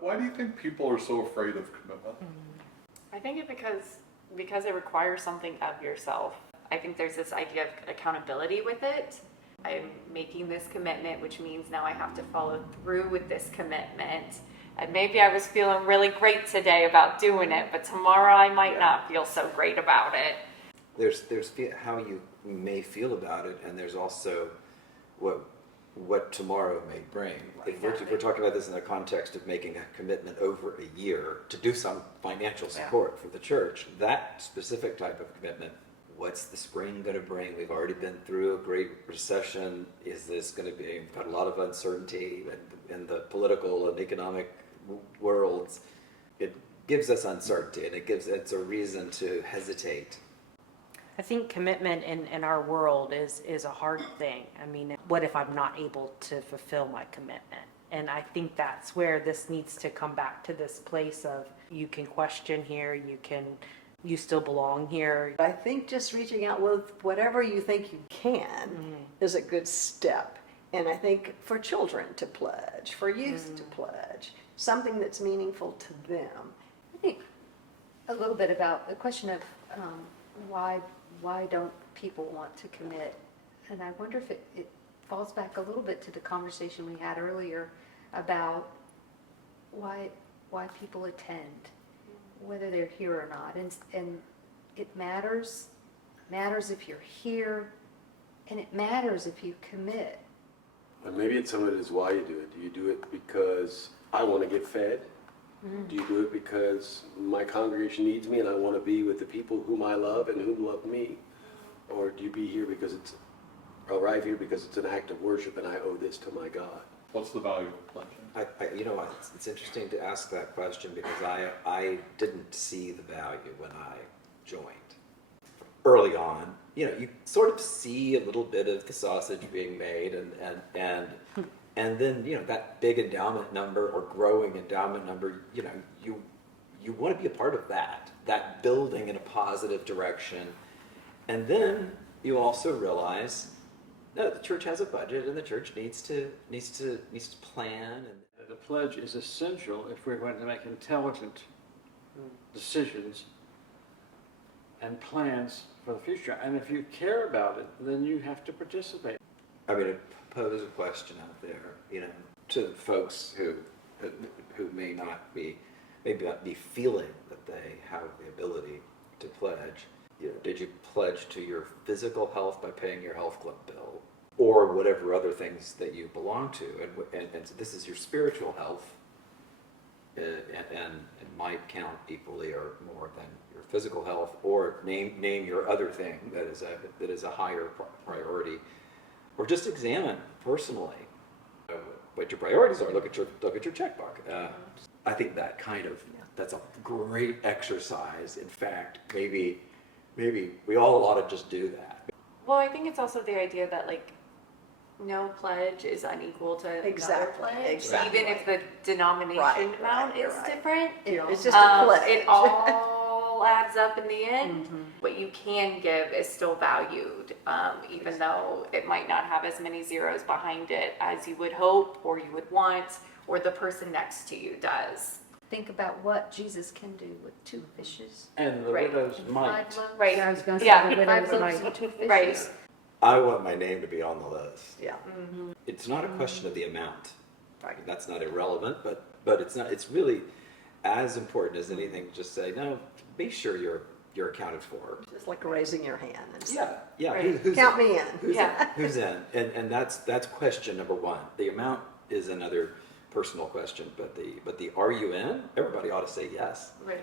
Why do you think people are so afraid of commitment? I think it because it requires something of yourself. I think there's this idea of accountability with it. I'm making this commitment, which means now I have to follow through with this commitment. And maybe I was feeling really great today about doing it, but tomorrow I might not feel so great about it. There's how you may feel about it, and there's also what tomorrow may bring. If we're talking about this in the context of making a commitment over a year to do some financial support for the church, that specific type of commitment, what's the spring going to bring? We've already been through a great recession. Is this going to be, we've got a lot of uncertainty in the political and economic worlds. It gives us uncertainty, and it's a reason to hesitate. I think commitment in our world is a hard thing. I mean, what if I'm not able to fulfill my commitment? And I think that's where this needs to come back to this place of you can question here, you still belong here. I think just reaching out with whatever you think you can is a good step. And I think for children to pledge, for youth to pledge, something that's meaningful to them. I think a little bit about the question of why don't people want to commit? And I wonder if it falls back a little bit to the conversation we had earlier about why people attend, whether they're here or not. And it matters if you're here, and it matters if you commit. And maybe some of it is why you do it. Do you do it because I want to get fed? Do you do it because my congregation needs me and I want to be with the people whom I love and whom love me? Or do you arrive here because it's an act of worship and I owe this to my God? What's the value of pledging? It's interesting to ask that question because I didn't see the value when I joined. Early on, you sort of see a little bit of the sausage being made and then, that big endowment number or growing endowment number, you want to be a part of that building in a positive direction. And then you also realize, no, the church has a budget and the church needs to plan. And the pledge is essential if we're going to make intelligent decisions and plans for the future. And if you care about it, then you have to participate. I mean, it poses a question out there, to folks who may not be feeling that they have the ability to pledge. Did you pledge to your physical health by paying your health club bill, or whatever other things that you belong to? And so this is your spiritual health, and might count equally or more than your physical health, or name your other thing that is a higher priority. Or just examine personally what your priorities are. Look at your checkbook. I think that's a great exercise. In fact, maybe we all ought to just do that. Well, I think it's also the idea that no pledge is unequal to another pledge, Exactly. even if the denomination amount is different. It's just a pledge. It all adds up in the end. What you can give is still valued, even though it might not have as many zeros behind it as you would hope or you would want, or the person next to you does. Think about what Jesus can do with 2 fishes. And the widow's mite. 5 loaves. Right. I was going to Yeah. say the 5 widow's loaves mite. and 2 fishes. Right. I want my name to be on the list. Yeah. It's not a question of the amount. Right. That's not irrelevant, but it's not. It's really as important as anything. Just say no. Be sure you're accounted for. Just like raising your hand and saying, Yeah. Right. Who's count me in. Who's in? And that's question number one. The amount is another personal question, but the are you in? Everybody ought to say yes. Right.